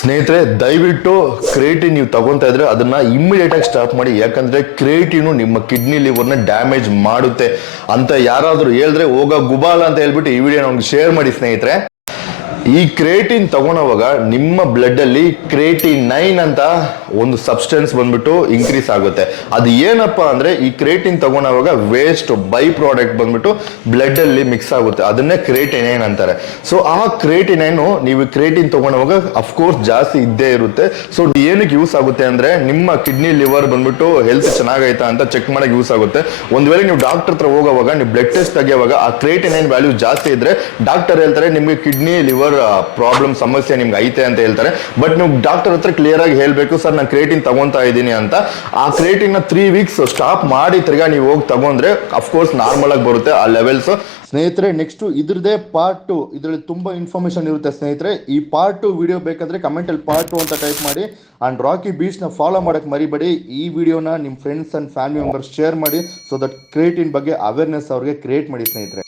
ಸ್ನೇಹಿತರೆ, ದಯವಿಟ್ಟು ಕ್ರಿಯೇಟಿನ್ ನೀವು ತಗೊಂತಾ ಇದ್ರೆ ಅದನ್ನ ಇಮ್ಮಿಡಿಯೇಟ್ ಆಗಿ ಸ್ಟಾಪ್ ಮಾಡಿ. ಯಾಕಂದ್ರೆ ಕ್ರಿಯೇಟಿನ್ ನಿಮ್ಮ ಕಿಡ್ನಿ ಲಿವರ್ನ ಡ್ಯಾಮೇಜ್ ಮಾಡುತ್ತೆ ಅಂತ ಯಾರಾದ್ರೂ ಹೇಳಿದ್ರೆ ಹೋಗ ಗುಬಾಲ ಅಂತ ಹೇಳ್ಬಿಟ್ಟು ಈ ವಿಡಿಯೋ ನಮ್ಗೆ ಶೇರ್ ಮಾಡಿ ಸ್ನೇಹಿತರೆ. ಈ ಕ್ರಿಯೇಟಿನ್ ತಗೊಳೋವಾಗ ನಿಮ್ಮ ಬ್ಲಡ್ ಅಲ್ಲಿ ಕ್ರಿಯೇಟಿನೈನ್ ಅಂತ ಒಂದು ಸಬ್ಸ್ಟೆನ್ಸ್ ಬಂದ್ಬಿಟ್ಟು ಇನ್ಕ್ರೀಸ್ ಆಗುತ್ತೆ. ಅದು ಏನಪ್ಪಾ ಅಂದ್ರೆ ಈ ಕ್ರಿಯೇಟಿನ್ ತಗೊಳೋವಾಗ ವೇಸ್ಟ್ ಬೈ ಪ್ರಾಡಕ್ಟ್ ಬಂದ್ಬಿಟ್ಟು ಬ್ಲಡ್ ಅಲ್ಲಿ ಮಿಕ್ಸ್ ಆಗುತ್ತೆ, ಅದನ್ನೇ ಕ್ರಿಯೇಟಿನೈನ್ ಅಂತಾರೆ. ಸೊ ಆ ಕ್ರಿಯೇಟಿನೈನ್ ನೀವು ಕ್ರಿಯೇಟಿನ್ ತಗೊಳೋವಾಗ ಅಫ್ಕೋರ್ಸ್ ಜಾಸ್ತಿ ಇದ್ದೇ ಇರುತ್ತೆ. ಸೊ ಏನಕ್ಕೆ ಯೂಸ್ ಆಗುತ್ತೆ ಅಂದ್ರೆ ನಿಮ್ಮ ಕಿಡ್ನಿ ಲಿವರ್ ಬಂದ್ಬಿಟ್ಟು ಹೆಲ್ತ್ ಚೆನ್ನಾಗೈತಾ ಅಂತ ಚೆಕ್ ಮಾಡಕ್ಕೆ ಯೂಸ್ ಆಗುತ್ತೆ. ಒಂದ್ ವೇಳೆ ನೀವು ಡಾಕ್ಟರ್ ಹತ್ರ ಹೋಗೋವಾಗ ನೀವು ಬ್ಲಡ್ ಟೆಸ್ಟ್ ತೆಗೆಯುವಾಗ ಆ ಕ್ರಿಯೇಟಿನೈನ್ ವ್ಯಾಲ್ಯೂ ಜಾಸ್ತಿ ಇದ್ರೆ ಡಾಕ್ಟರ್ ಹೇಳ್ತಾರೆ ನಿಮ್ಗೆ ಕಿಡ್ನಿ ಲಿವರ್ ಪ್ರಾಬ್ಲಮ್ ಸಮಸ್ಯೆ ನಿಮ್ಗೆ ಐತೆ ಅಂತ ಹೇಳ್ತಾರೆ. ಬಟ್ ನೀವು ಡಾಕ್ಟರ್ ಹತ್ರ ಕ್ಲಿಯರ್ ಆಗಿ ಹೇಳ್ಬೇಕು, ಸರ್ ನಾನು ಕ್ರಿಯೇಟಿನ್ ತಗೊಂತಾ ಇದ್ದೀನಿ ಅಂತ. ಆ ಕ್ರಿಯೇಟಿನ್ 3 ವೀಕ್ಸ್ ಸ್ಟಾಪ್ ಮಾಡಿ ತಿರ್ಗಾ ನೀವು ಹೋಗಿ ತಗೊಂಡ್ರೆ ಅಫ್ಕೋರ್ಸ್ ನಾರ್ಮಲ್ ಆಗಿ ಬರುತ್ತೆ ಆ ಲೆವೆಲ್ಸ್. ಸ್ನೇಹಿತರೆ, ನೆಕ್ಸ್ಟ್ ಇದ್ರದೇ ಪಾರ್ಟ್ 2, ಇದರಲ್ಲಿ ತುಂಬಾ ಇನ್ಫಾರ್ಮೇಶನ್ ಇರುತ್ತೆ ಸ್ನೇಹಿತರೆ. ಈ ಪಾರ್ಟ್ 2 ವಿಡಿಯೋ ಬೇಕಂದ್ರೆ ಕಮೆಂಟ್ ಅಲ್ಲಿ ಪಾರ್ಟ್ 2 ಅಂತ ಟೈಪ್ ಮಾಡಿ. ಅಂಡ್ ರಾಕಿ ಬೀಚ್ ನ ಫಾಲೋ ಮಾಡಕ್ ಮರಿಬೇಡಿ. ಈ ವಿಡಿಯೋನ ನಿಮ್ friends and family members share ಮಾಡಿ, ಸೊ ದಟ್ ಕ್ರಿಯೇಟಿನ್ ಬಗ್ಗೆ ಅವೇರ್ನೆಸ್ ಅವ್ರಿಗೆ ಕ್ರಿಯೇಟ್ ಮಾಡಿ ಸ್ನೇಹಿತರೆ.